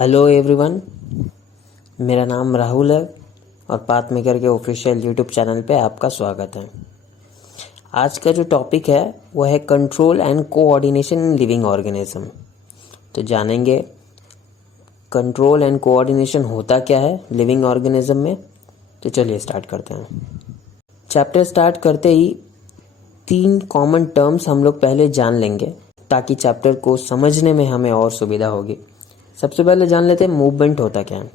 Hello everyone, मेरा नाम राहुल है और पाथ मेकर के ऑफिशियल यूट्यूब चैनल पे आपका स्वागत है। आज का जो टॉपिक है वो है control and coordination in living organism. तो जानेंगे कंट्रोल एंड कोऑर्डिनेशन होता क्या है लिविंग ऑर्गेनिज्म में। तो चलिए स्टार्ट करते हैं। चैप्टर स्टार्ट करते ही 3 कॉमन टर्म्स हम लोग पहले जान लेंगे ताकि चैप्टर को समझने में हमें और सुविधा होगी। सबसे पहले जान लेते हैं मूवमेंट होता क्या है।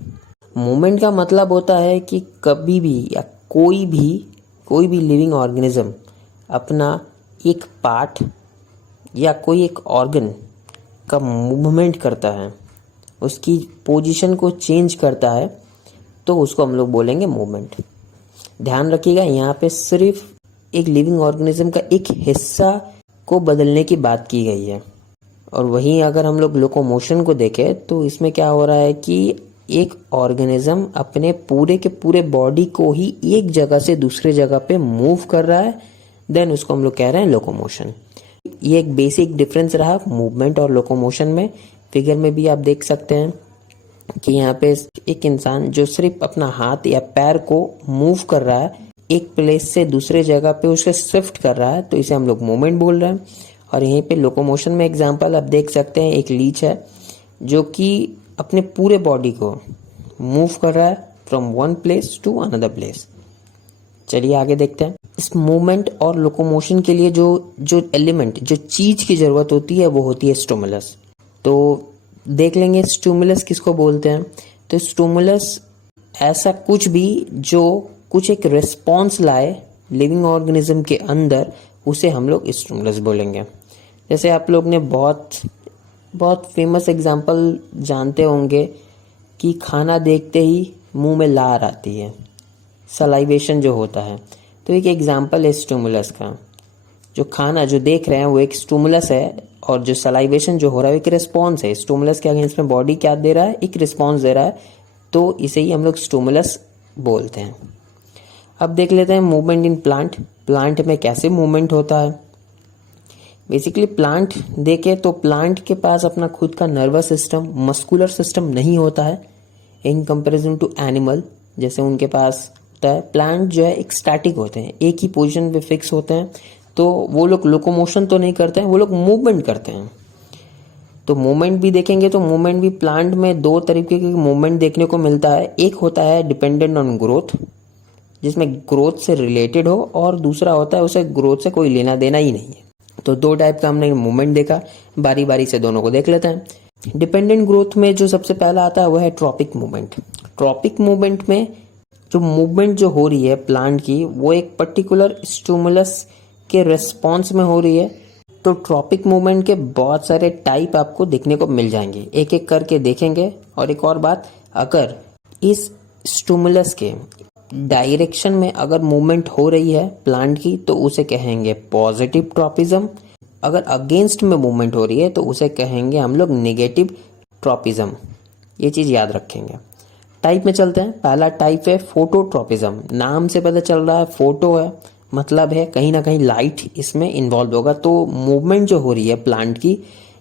मूवमेंट का मतलब होता है कि कभी भी या कोई भी लिविंग ऑर्गेनिज्म अपना एक पार्ट या कोई एक ऑर्गन का मूवमेंट करता है, उसकी पोजीशन को चेंज करता है, तो उसको हम लोग बोलेंगे मूवमेंट। ध्यान रखिएगा, यहाँ पे सिर्फ एक लिविंग ऑर्गेनिज्म का एक हिस्सा को बदलने की बात की गई है। और वहीं अगर हम लोग लोकोमोशन को देखें तो इसमें क्या हो रहा है कि एक ऑर्गेनिज्म अपने पूरे के पूरे बॉडी को ही एक जगह से दूसरे जगह पे मूव कर रहा है, देन उसको हम लोग कह रहे हैं लोकोमोशन। ये एक बेसिक डिफरेंस रहा मूवमेंट और लोकोमोशन में। फिगर में भी आप देख सकते हैं कि यहाँ पे एक इंसान जो सिर्फ अपना हाथ या पैर को मूव कर रहा है, एक प्लेस से दूसरे जगह पे उसे शिफ्ट कर रहा है, तो इसे हम लोग मूवमेंट बोल रहे हैं। और यहीं पे लोकोमोशन में एग्जांपल आप देख सकते हैं, एक लीच है जो कि अपने पूरे बॉडी को मूव कर रहा है from one place to another place. चलिए आगे देखते हैं। इस मूवमेंट और लोकोमोशन के लिए जो एलिमेंट, जो चीज की जरूरत होती है वो होती है स्टिमुलस। तो देख लेंगे स्टिमुलस किसको बोलते हैं। तो स्टिमुलस ऐसा कुछ भी जो कुछ एक रिस्पॉन्स लाए लिविंग ऑर्गेनिज्म के अंदर, उसे हम लोग स्टिमुलस बोलेंगे। जैसे आप लोग ने बहुत फेमस एग्जांपल जानते होंगे कि खाना देखते ही मुंह में लार आती है, सलाइवेशन जो होता है। तो एक एग्जांपल है स्टिमुलस का। जो खाना जो देख रहे हैं वो एक स्टिमुलस है, और जो सलाइवेशन जो हो रहा है एक रिस्पॉन्स है। स्टिमुलस के अगेंस्ट में बॉडी क्या दे रहा है, एक रिस्पॉन्स दे रहा है, तो इसे ही हम लोग स्टिमुलस बोलते हैं। अब देख लेते हैं मूवमेंट इन प्लांट। प्लांट में कैसे मूवमेंट होता है। बेसिकली प्लांट देखें तो प्लांट के पास अपना खुद का नर्वस सिस्टम, मस्कुलर सिस्टम नहीं होता है इन कंपैरिजन टू एनिमल। जैसे उनके पास होता है, प्लांट जो है एक स्टैटिक होते हैं, एक ही पोजीशन पे फिक्स होते हैं। तो वो लोग लोकोमोशन तो नहीं करते हैं, वो लोग मूवमेंट करते हैं। तो मूवमेंट भी देखेंगे तो मूवमेंट भी प्लांट में 2 तरीके के मूवमेंट देखने को मिलता है। एक होता है डिपेंडेंट ऑन ग्रोथ, जिसमें ग्रोथ से रिलेटेड हो, और दूसरा होता है उसे ग्रोथ से कोई लेना देना ही नहीं है। तो 2 टाइप का हमने मूवमेंट देखा, बारी बारी से दोनों को देख लेते हैं। डिपेंडेंट ग्रोथ में जो सबसे पहला आता है वो है ट्रॉपिक मूवमेंट। ट्रॉपिक मूवमेंट में जो मूवमेंट जो हो रही है प्लांट की, वो एक पर्टिकुलर स्टिमुलस के रिस्पॉन्स में हो रही है। तो ट्रॉपिक मूवमेंट के बहुत सारे टाइप आपको देखने को मिल जाएंगे, एक एक करके देखेंगे। और एक और बात, अगर इस स्टिमुलस के डायरेक्शन में अगर मूवमेंट हो रही है प्लांट की, तो उसे कहेंगे पॉजिटिव ट्रॉपिज्म। अगर अगेंस्ट में मूवमेंट हो रही है तो उसे कहेंगे हम लोग नेगेटिव ट्रॉपिज्म। ये चीज याद रखेंगे। टाइप में चलते हैं। पहला टाइप है फोटोट्रॉपिज्म। नाम से पता चल रहा है फोटो है, मतलब है कहीं ना कहीं लाइट इसमें इन्वॉल्व होगा। तो मूवमेंट जो हो रही है प्लांट की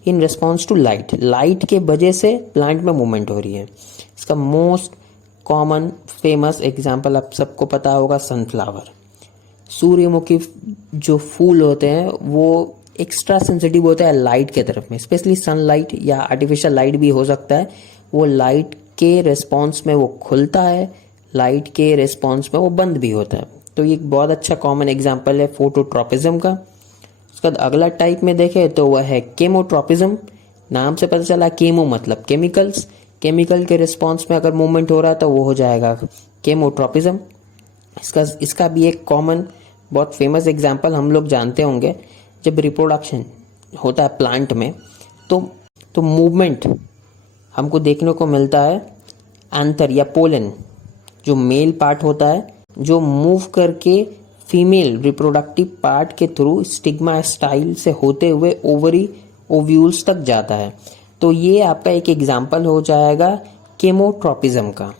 in response to light, light के वजह से प्लांट में मूवमेंट हो रही है। इसका मोस्ट कॉमन फेमस एग्जाम्पल आप सबको पता होगा, सनफ्लावर। सूर्यमुखी जो फूल होते हैं वो एक्स्ट्रा सेंसिटिव होता है लाइट के तरफ में, स्पेशली सनलाइट या आर्टिफिशियल लाइट भी हो सकता है। वो लाइट के रिस्पॉन्स में वो खुलता है, लाइट के रिस्पॉन्स में वो बंद भी होता है। तो ये एक बहुत अच्छा कॉमन एग्जाम्पल है फोटोट्रॉपिज्म का। उसके बाद अगला टाइप में देखें तो वह है केमोट्रॉपिज्म। नाम से पता चला केमो मतलब केमिकल्स, केमिकल के रिस्पॉन्स में अगर मूवमेंट हो रहा है तो वो हो जाएगा केमोट्रॉपिज्म। इसका भी एक कॉमन बहुत फेमस एग्जांपल हम लोग जानते होंगे, जब रिप्रोडक्शन होता है प्लांट में तो मूवमेंट हमको देखने को मिलता है एंथर या पोलन, जो मेल पार्ट होता है, जो मूव करके फीमेल रिप्रोडक्टिव पार्ट के थ्रू स्टिग्मा स्टाइल से होते हुए ओवरी ओव्यूल्स तक जाता है। तो ये आपका एक एग्जाम्पल हो जाएगा केमोट्रॉपिज्म का।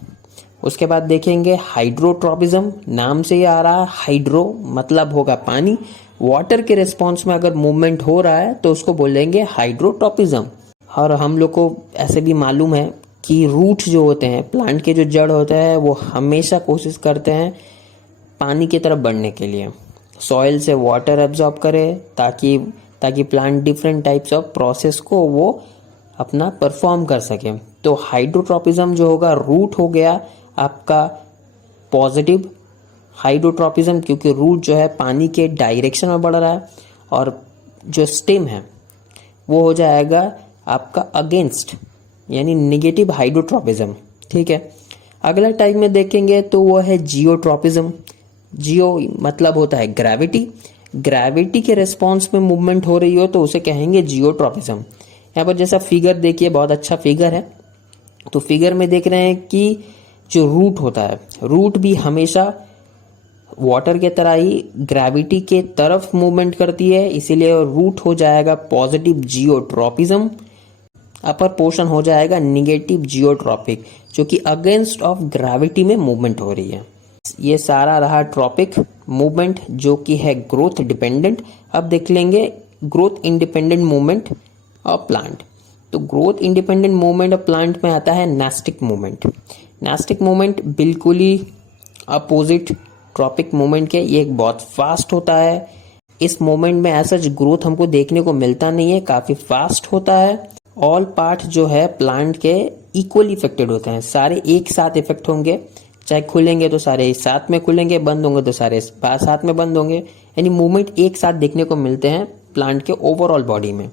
उसके बाद देखेंगे हाइड्रोट्रॉपिज्म। नाम से ही आ रहा है, हाइड्रो मतलब होगा पानी, वाटर के रिस्पॉन्स में अगर मूवमेंट हो रहा है तो उसको बोलेंगे हाइड्रोट्रॉपिज्म। और हम लोग को ऐसे भी मालूम है कि रूट जो होते हैं, प्लांट के जो जड़ होते हैं, वो हमेशा कोशिश करते हैं पानी की तरफ बढ़ने के लिए, सॉइल से वाटर एब्जॉर्ब करे ताकि ताकि plant different types of process को वो अपना परफॉर्म कर सके। तो हाइड्रोट्रोपिज्म जो होगा, रूट हो गया आपका पॉजिटिव हाइड्रोट्रोपिज्म, क्योंकि रूट जो है पानी के डायरेक्शन में बढ़ रहा है, और जो स्टेम है वो हो जाएगा आपका अगेंस्ट यानी निगेटिव हाइड्रोट्रोपिज्म। ठीक है, अगला टाइप में देखेंगे तो वो है जियोट्रोपिज्म। जियो मतलब होता है ग्रेविटी, ग्रेविटी के रिस्पॉन्स में मूवमेंट हो रही हो तो उसे कहेंगे जियोट्रोपिज्म। यहाँ पर जैसा फिगर देखिए, बहुत अच्छा फिगर है। तो फिगर में देख रहे हैं कि जो रूट होता है, रूट भी हमेशा वाटर के तरह ही ग्रेविटी के तरफ मूवमेंट करती है, इसीलिए रूट हो जाएगा पॉजिटिव जियोट्रोपिज्म, अपर पोर्शन हो जाएगा निगेटिव जियोट्रॉपिक, जो कि अगेंस्ट ऑफ ग्रेविटी में मूवमेंट हो रही है। ये सारा रहा ट्रॉपिक मूवमेंट जो कि है ग्रोथ डिपेंडेंट। अब देख लेंगे growth independent movement of plant. तो growth independent movement of plant में आता है नेस्टिक मूवमेंट। नेस्टिक मूवमेंट बिल्कुल ही अपोजिट ट्रॉपिक मूवमेंट के, ये बहुत फास्ट होता है। इस मूवमेंट में ऐसा ग्रोथ हमको देखने को मिलता नहीं है, काफी फास्ट होता है। ऑल पार्ट जो है प्लांट के इक्वली इफेक्टेड होते हैं, सारे एक साथ इफेक्ट होंगे, चाहे खुलेंगे तो सारे साथ में खुलेंगे, बंद होंगे तो सारे साथ में बंद होंगे, यानी मूवमेंट एक साथ देखने को मिलते हैं प्लांट के ओवरऑल बॉडी में।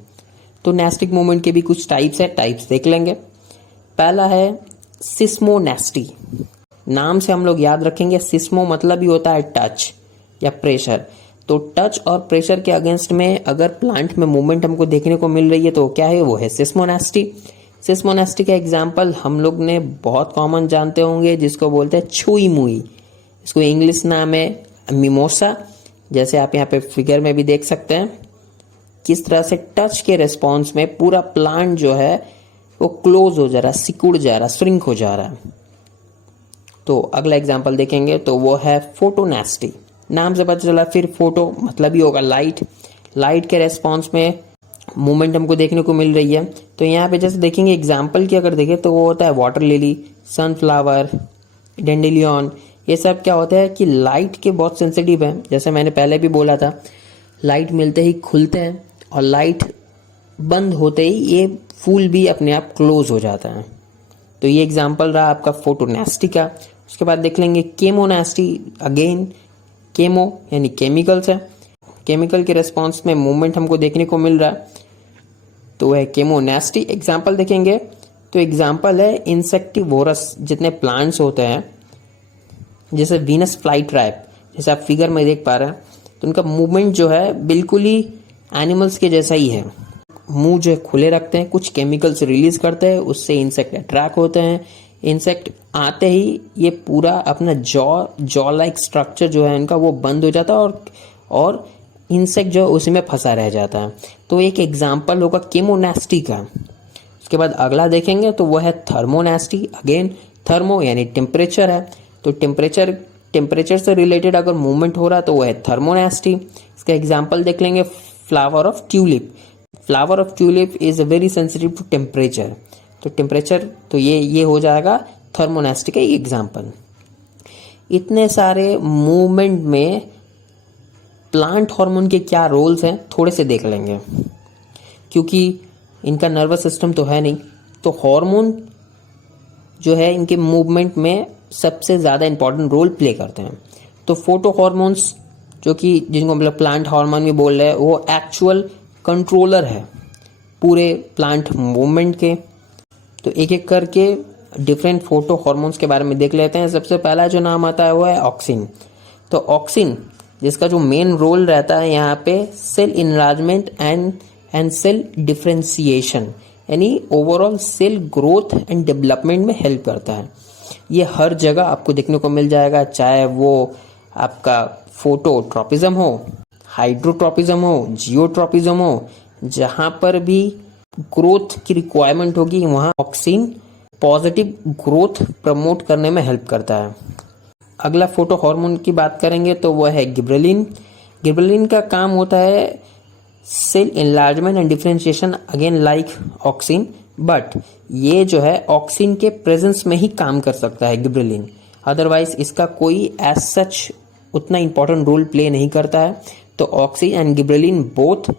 तो नेस्टिक मूवमेंट के भी कुछ टाइप्स है, टाइप्स देख लेंगे। पहला है सिस्मोनेस्टी। नाम से हम लोग याद रखेंगे, सिस्मो मतलब ही होता है टच या प्रेशर। तो टच और प्रेशर के अगेंस्ट में अगर प्लांट में मूवमेंट हमको देखने को मिल रही है तो क्या है, वो है सिस्मोनेस्टी। सिस्मोनेस्टी का एग्जाम्पल हम लोग ने बहुत कॉमन जानते होंगे, जिसको बोलते हैं छुई मुई। इसको इंग्लिश नाम है मिमोसा। जैसे आप यहाँ पे फिगर में भी देख सकते हैं किस तरह से टच के रेस्पॉन्स में पूरा प्लांट जो है वो क्लोज हो जा रहा, सिकुड़ जा रहा, श्रिंक हो जा रहा है। तो अगला एग्जाम्पल देखेंगे तो वो है फोटोनेस्टी। नाम से पता चला, फिर फोटो मतलब ही होगा लाइट। लाइट के रेस्पॉन्स में मूवमेंट हमको देखने को मिल रही है। तो यहाँ पे जैसे देखेंगे एग्जाम्पल की अगर देखें तो वो होता है वाटर लिली, सनफ्लावर, डेंडेलियन। ये सब क्या होता है कि लाइट के बहुत सेंसिटिव है। जैसे मैंने पहले भी बोला था, लाइट मिलते ही खुलते हैं और लाइट बंद होते ही ये फूल भी अपने आप क्लोज हो जाता है। तो ये एग्जाम्पल रहा आपका फोटोनेस्टी का। उसके बाद देख लेंगे केमोनेस्टी। अगेन केमो यानी केमिकल्स है, केमिकल के रेस्पॉन्स में मूवमेंट हमको देखने को मिल रहा है, तो वह है केमोनेस्टी। एग्जाम्पल देखेंगे तो एग्जाम्पल है इंसेक्टिवोरस। जितने प्लांट्स होते हैं जैसे वीनस फ्लाई ट्रैप, जैसे आप फिगर में देख पा रहे हैं, तो उनका मूवमेंट जो है बिल्कुल ही एनिमल्स के जैसा ही है। मुंह जो खुले रखते हैं, कुछ केमिकल्स रिलीज करते हैं, उससे इंसेक्ट अट्रैक्ट होते हैं। इंसेक्ट आते ही ये पूरा अपना जॉ लाइक स्ट्रक्चर जो है इनका वो बंद हो जाता है और इंसेक्ट जो है उसी में फंसा रह जाता है। तो एक एग्जाम्पल होगा केमोनेस्टी का। उसके बाद अगला देखेंगे तो वो है थर्मोनेस्टी। अगेन थर्मो यानी टेम्परेचर है, तो टेम्परेचर से रिलेटेड अगर मूवमेंट हो रहा है तो वो है थर्मोनेस्टी। इसका एग्जाम्पल देख लेंगे flower of tulip. Flower of tulip is very sensitive to temperature. तो टेम्परेचर तो ये हो जाएगा थर्मोनेस्टी का एग्जाम्पल। इतने सारे मूवमेंट में प्लांट हार्मोन के क्या रोल्स हैं थोड़े से देख लेंगे, क्योंकि इनका नर्वस सिस्टम तो है नहीं। तो हार्मोन जो है इनके मूवमेंट में सबसे ज़्यादा इंपॉर्टेंट रोल प्ले करते हैं। तो फोटो हार्मोन्स जो कि जिनको मतलब प्लांट हार्मोन भी बोल रहे हैं, वो एक्चुअल कंट्रोलर है पूरे प्लांट मूवमेंट के। तो एक एक करके डिफरेंट फोटो हार्मोन्स के बारे में देख लेते हैं। सबसे पहला जो नाम आता है वो है ऑक्सिन। तो ऑक्सिन जिसका जो मेन रोल रहता है यहाँ पे cell enlargement and cell differentiation, यानी overall cell growth and development में हेल्प करता है। ये हर जगह आपको देखने को मिल जाएगा, चाहे वो आपका फोटोट्रोपिज्म हो, हाइड्रोट्रोपिज्म हो, जियोट्रोपिज्म हो, जहां पर भी ग्रोथ की रिक्वायरमेंट होगी वहां ऑक्सिन पॉजिटिव ग्रोथ प्रमोट करने में हेल्प करता है। अगला फोटो हार्मोन की बात करेंगे तो वह है गिबरेलिन। गिबरेलिन का काम होता है cell enlargement and differentiation, again like auxin, but ये जो है ऑक्सिन के प्रेजेंस में ही काम कर सकता है गिबरेलिन, अदरवाइज इसका कोई एज सच उतना इंपॉर्टेंट रोल प्ले नहीं करता है। तो ऑक्सिन एंड गिबरेलिन बोथ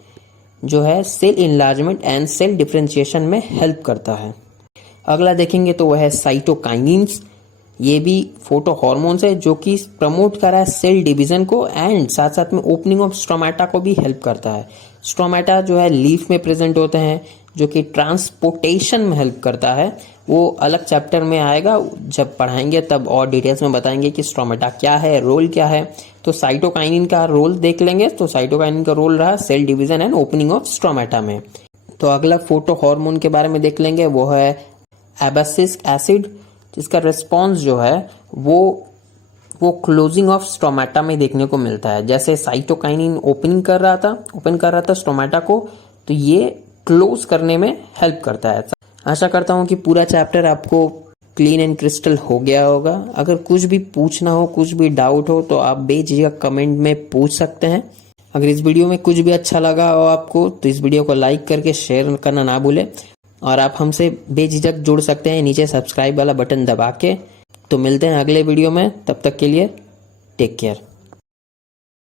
जो है cell enlargement and cell differentiation में हेल्प करता है। अगला देखेंगे तो वह है साइटोकाइनिन्स। ये भी फोटो हॉर्मोन्स है जो कि प्रमोट कर रहा है सेल डिवीजन को एंड साथ साथ में ओपनिंग ऑफ स्ट्रोमेटा को भी हेल्प करता है। स्ट्रोमेटा जो है लीफ में प्रेजेंट होते हैं जो कि ट्रांसपोर्टेशन में हेल्प करता है। वो अलग चैप्टर में आएगा, जब पढ़ाएंगे तब और डिटेल्स में बताएंगे कि स्ट्रोमेटा क्या है, रोल क्या है। तो साइटोकाइनिन का रोल देख लेंगे। तो साइटोकाइनिन का रोल रहा cell division and opening of stomata में। तो अगला फोटो हार्मोन के बारे में देख लेंगे, वो है एबासिक एसिड, जिसका रिस्पॉन्स जो है वो क्लोजिंग ऑफ स्ट्रोमेटा में देखने को मिलता है। जैसे साइटोकाइनिन ओपन कर रहा था स्ट्रोमेटा को, तो ये क्लोज करने में हेल्प करता है। आशा करता हूँ कि पूरा चैप्टर आपको क्लीन एंड क्रिस्टल हो गया होगा। अगर कुछ भी पूछना हो, कुछ भी डाउट हो तो आप बेझिझक कमेंट में पूछ सकते हैं। अगर इस वीडियो में कुछ भी अच्छा लगा हो आपको तो इस वीडियो को लाइक करके शेयर करना ना भूलें, और आप हमसे बेझिझक जुड़ सकते हैं नीचे सब्सक्राइब वाला बटन दबा के। तो मिलते हैं अगले वीडियो में, तब तक के लिए टेक केयर।